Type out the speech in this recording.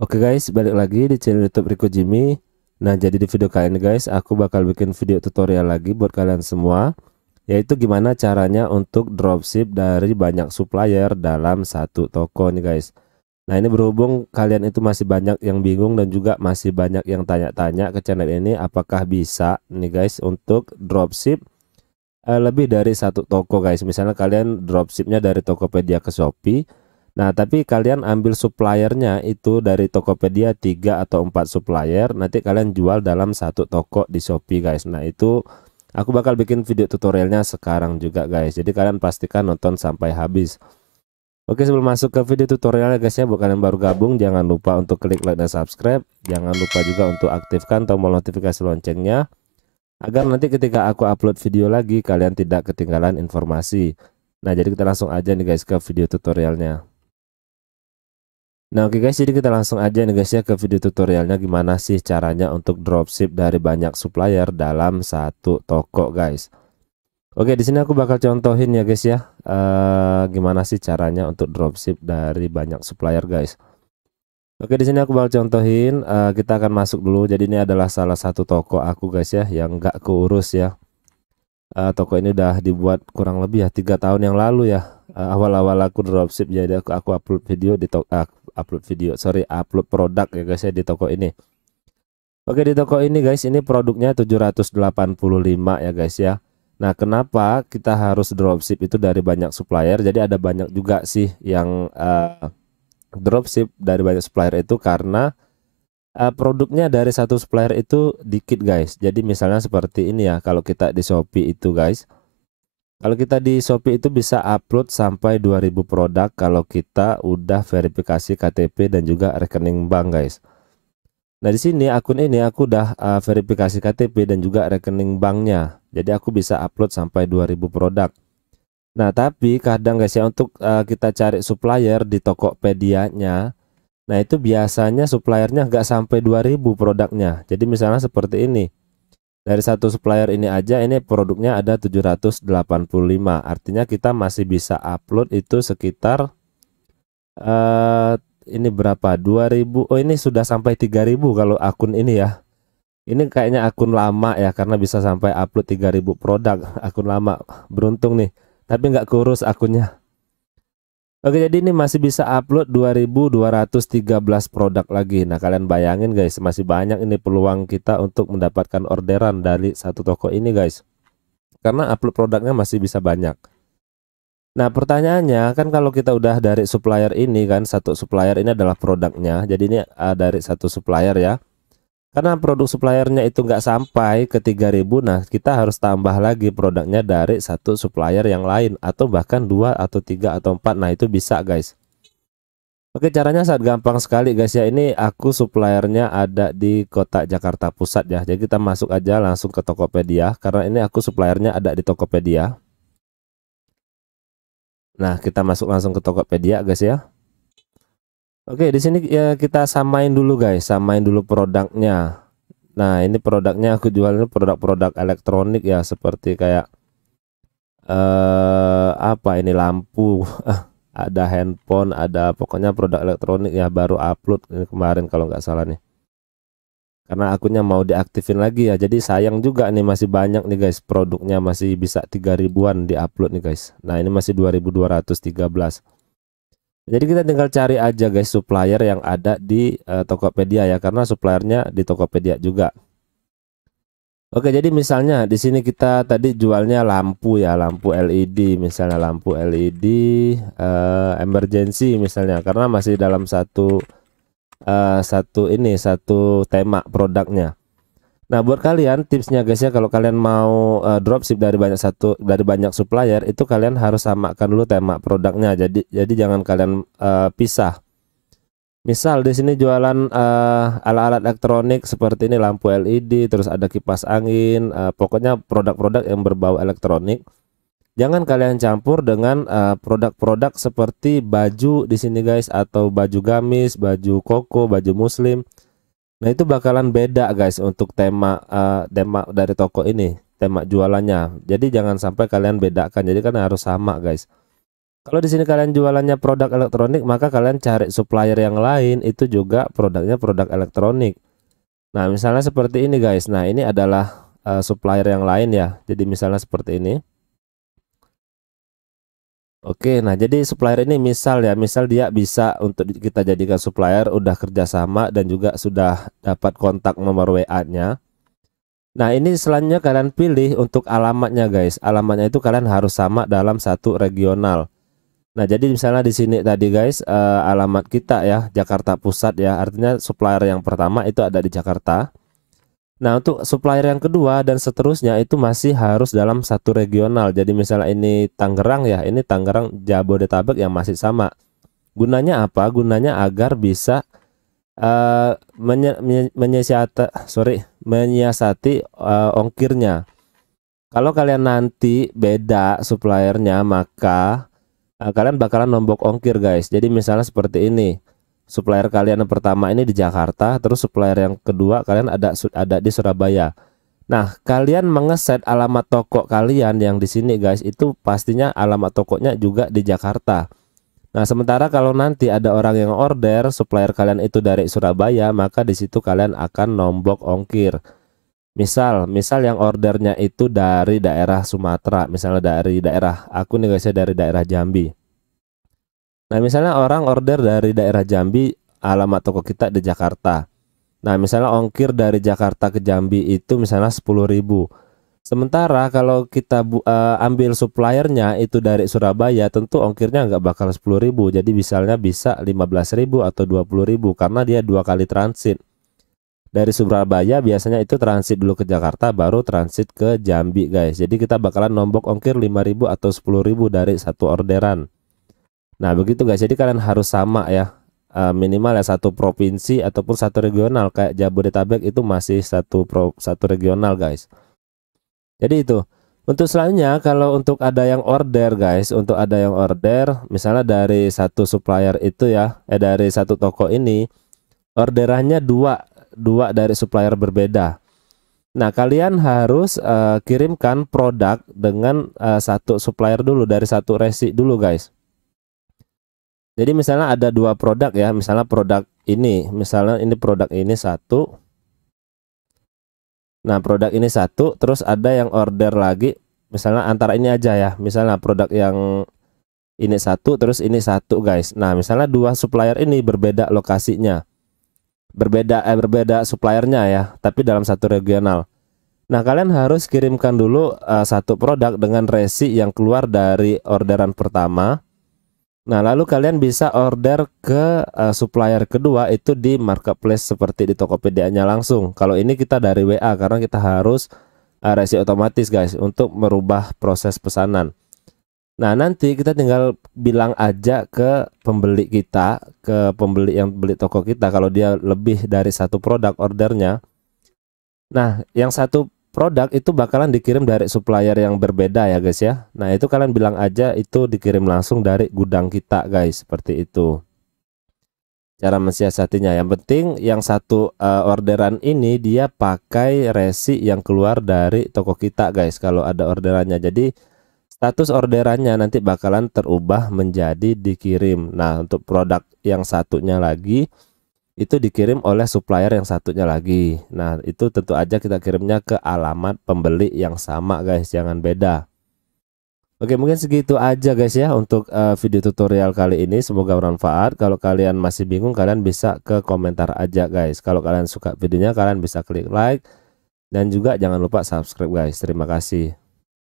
Oke guys, balik lagi di channel YouTube Rico Jimmy. Nah, jadi di video kali ini guys, aku bakal bikin video tutorial lagi buat kalian semua, yaitu gimana caranya untuk dropship dari banyak supplier dalam satu toko nih guys. Nah, ini berhubung kalian itu masih banyak yang bingung dan juga masih banyak yang tanya-tanya ke channel ini, apakah bisa nih guys untuk dropship lebih dari satu toko guys. Misalnya kalian dropshipnya dari Tokopedia ke Shopee. Nah, tapi kalian ambil suppliernya itu dari Tokopedia 3 atau 4 supplier, nanti kalian jual dalam satu toko di Shopee guys. Nah, itu aku bakal bikin video tutorialnya sekarang juga guys. Jadi kalian pastikan nonton sampai habis. Oke, sebelum masuk ke video tutorialnya guys ya, buat kalian baru gabung jangan lupa untuk klik like dan subscribe. Jangan lupa juga untuk aktifkan tombol notifikasi loncengnya, agar nanti ketika aku upload video lagi kalian tidak ketinggalan informasi. Nah, jadi kita langsung aja nih guys ke video tutorialnya. Nah, oke guys, jadi kita langsung aja nih guys ya ke video tutorialnya gimana sih caranya untuk dropship dari banyak supplier dalam satu toko guys. Oke, di sini aku bakal contohin ya guys ya, gimana sih caranya untuk dropship dari banyak supplier guys. Oke, di sini aku bakal contohin, kita akan masuk dulu. Jadi ini adalah salah satu toko aku guys ya, yang nggak keurus ya. Toko ini udah dibuat kurang lebih ya 3 tahun yang lalu ya. Awal-awal aku dropship, jadi aku upload video di upload produk ya guys ya di toko ini. Oke, di toko ini guys, ini produknya 785 ya guys ya. Nah, kenapa kita harus dropship itu dari banyak supplier? Jadi ada banyak juga sih yang dropship dari banyak supplier itu karena produknya dari satu supplier itu dikit guys. Jadi misalnya seperti ini ya, kalau kita di Shopee itu guys, kalau kita di Shopee itu bisa upload sampai 2000 produk kalau kita udah verifikasi KTP dan juga rekening bank guys. Nah, di sini akun ini aku udah verifikasi KTP dan juga rekening banknya. Jadi aku bisa upload sampai 2000 produk. Nah, tapi kadang guys ya, untuk kita cari supplier di Tokopedia-nya, nah itu biasanya suppliernya nggak sampai 2000 produknya. Jadi misalnya seperti ini, dari satu supplier ini aja ini produknya ada 785, artinya kita masih bisa upload itu sekitar ini berapa, 2000. Oh, ini sudah sampai 3000 kalau akun ini ya. Ini kayaknya akun lama ya, karena bisa sampai upload 3000 produk. Akun lama, beruntung nih, tapi nggak kurus akunnya. Oke, jadi ini masih bisa upload 2213 produk lagi. Nah, kalian bayangin guys, masih banyak ini peluang kita untuk mendapatkan orderan dari satu toko ini guys. Karena upload produknya masih bisa banyak. Nah, pertanyaannya kan kalau kita udah dari supplier ini kan, satu supplier ini adalah produknya. Jadi ini dari satu supplier ya. Karena produk suppliernya itu nggak sampai ke 3000, nah kita harus tambah lagi produknya dari satu supplier yang lain, atau bahkan 2 atau 3 atau 4. Nah, itu bisa guys. Oke, caranya sangat gampang sekali guys ya. Ini aku suppliernya ada di kota Jakarta Pusat ya. Jadi kita masuk aja langsung ke Tokopedia, karena ini aku suppliernya ada di Tokopedia. Nah, kita masuk langsung ke Tokopedia guys ya. Oke, di sini ya kita samain dulu guys, samain dulu produknya. Nah, ini produknya aku jual ini produk-produk elektronik ya, seperti kayak apa ini, lampu, ada handphone, ada pokoknya produk elektronik ya, baru upload ini kemarin kalau nggak salah nih. Karena akunnya mau diaktifin lagi ya, jadi sayang juga nih, masih banyak nih guys, produknya masih bisa 3000-an diupload nih guys. Nah, ini masih 2213. Jadi kita tinggal cari aja guys supplier yang ada di Tokopedia ya, karena suppliernya di Tokopedia juga. Oke, jadi misalnya di sini kita tadi jualnya lampu ya, lampu LED, misalnya lampu LED emergency misalnya, karena masih dalam satu satu tema produknya. Nah, buat kalian tipsnya guys ya, kalau kalian mau dropship dari banyak supplier, itu kalian harus samakan dulu tema produknya. Jadi jangan kalian pisah. Misal di sini jualan alat-alat elektronik seperti ini, lampu LED, terus ada kipas angin, pokoknya produk-produk yang berbau elektronik. Jangan kalian campur dengan produk-produk seperti baju di sini guys, atau baju gamis, baju koko, baju muslim. Nah, itu bakalan beda guys untuk tema tema dari toko ini. tema jualannya. Jadi jangan sampai kalian bedakan. Jadi kan harus sama guys. Kalau di sini kalian jualannya produk elektronik, maka kalian cari supplier yang lain itu juga produknya produk elektronik. Nah, misalnya seperti ini guys. Nah, ini adalah supplier yang lain ya. Jadi misalnya seperti ini. Oke, nah jadi supplier ini misal ya, misal dia bisa untuk kita jadikan supplier, udah kerjasama dan juga sudah dapat kontak nomor WA-nya. Nah, ini selanjutnya kalian pilih untuk alamatnya guys. Alamatnya itu kalian harus sama dalam satu regional. Nah, jadi misalnya di sini tadi guys, alamat kita ya Jakarta Pusat ya, artinya supplier yang pertama itu ada di Jakarta. Nah, untuk supplier yang kedua dan seterusnya itu masih harus dalam satu regional. Jadi misalnya ini Tangerang ya, ini Tangerang Jabodetabek yang masih sama. Gunanya apa? Gunanya agar bisa menyiasati ongkirnya. Kalau kalian nanti beda suppliernya, maka kalian bakalan nombok ongkir guys. Jadi misalnya seperti ini, supplier kalian yang pertama ini di Jakarta, terus supplier yang kedua kalian ada di Surabaya. Nah, kalian mengeset alamat toko kalian yang di sini guys, itu pastinya alamat tokonya juga di Jakarta. Nah, sementara kalau nanti ada orang yang order supplier kalian itu dari Surabaya, maka di situ kalian akan nombok ongkir. Misal yang ordernya itu dari daerah Sumatera, misalnya dari daerah aku nih guys ya, dari daerah Jambi. Nah, misalnya orang order dari daerah Jambi, alamat toko kita di Jakarta. Nah, misalnya ongkir dari Jakarta ke Jambi itu misalnya 10.000. Sementara kalau kita ambil suppliernya itu dari Surabaya, tentu ongkirnya nggak bakal 10.000. Jadi misalnya bisa 15.000 atau 20.000 karena dia 2 kali transit. Dari Surabaya biasanya itu transit dulu ke Jakarta, baru transit ke Jambi guys. Jadi kita bakalan nombok ongkir 5.000 atau 10.000 dari satu orderan. Nah, begitu guys. Jadi kalian harus sama ya. Minimal ya satu provinsi ataupun satu regional. Kayak Jabodetabek itu masih satu regional guys. Jadi itu. Untuk selanjutnya kalau untuk ada yang order guys, untuk ada yang order misalnya dari satu supplier itu ya, dari satu toko ini orderannya dua dari supplier berbeda. Nah, kalian harus kirimkan produk dengan satu supplier dulu, dari satu resi dulu guys. Jadi misalnya ada 2 produk ya, misalnya produk ini, misalnya ini produk ini satu. Nah, produk ini satu, terus ada yang order lagi, misalnya antara ini aja ya, misalnya produk yang ini satu, terus ini satu guys. Nah, misalnya 2 supplier ini berbeda lokasinya, berbeda suppliernya ya, tapi dalam satu regional. Nah, kalian harus kirimkan dulu satu produk dengan resi yang keluar dari orderan pertama. Nah, lalu kalian bisa order ke supplier kedua itu di marketplace seperti di Tokopedia-nya langsung. Kalau ini kita dari WA karena kita harus resi otomatis guys untuk merubah proses pesanan. Nah, nanti kita tinggal bilang aja ke pembeli kita, ke pembeli yang beli toko kita kalau dia lebih dari satu produk ordernya. Nah, yang satu produk itu bakalan dikirim dari supplier yang berbeda ya guys ya. Nah, itu kalian bilang aja itu dikirim langsung dari gudang kita guys, seperti itu cara mensiasatinya. Yang penting yang satu orderan ini dia pakai resi yang keluar dari toko kita guys kalau ada orderannya. Jadi status orderannya nanti bakalan terubah menjadi dikirim. Nah, untuk produk yang satunya lagi itu dikirim oleh supplier yang satunya lagi. Nah, itu tentu aja kita kirimnya ke alamat pembeli yang sama guys, jangan beda. Oke, mungkin segitu aja guys ya untuk video tutorial kali ini, semoga bermanfaat. Kalau kalian masih bingung, kalian bisa ke komentar aja guys. Kalau kalian suka videonya, kalian bisa klik like dan juga jangan lupa subscribe guys. Terima kasih.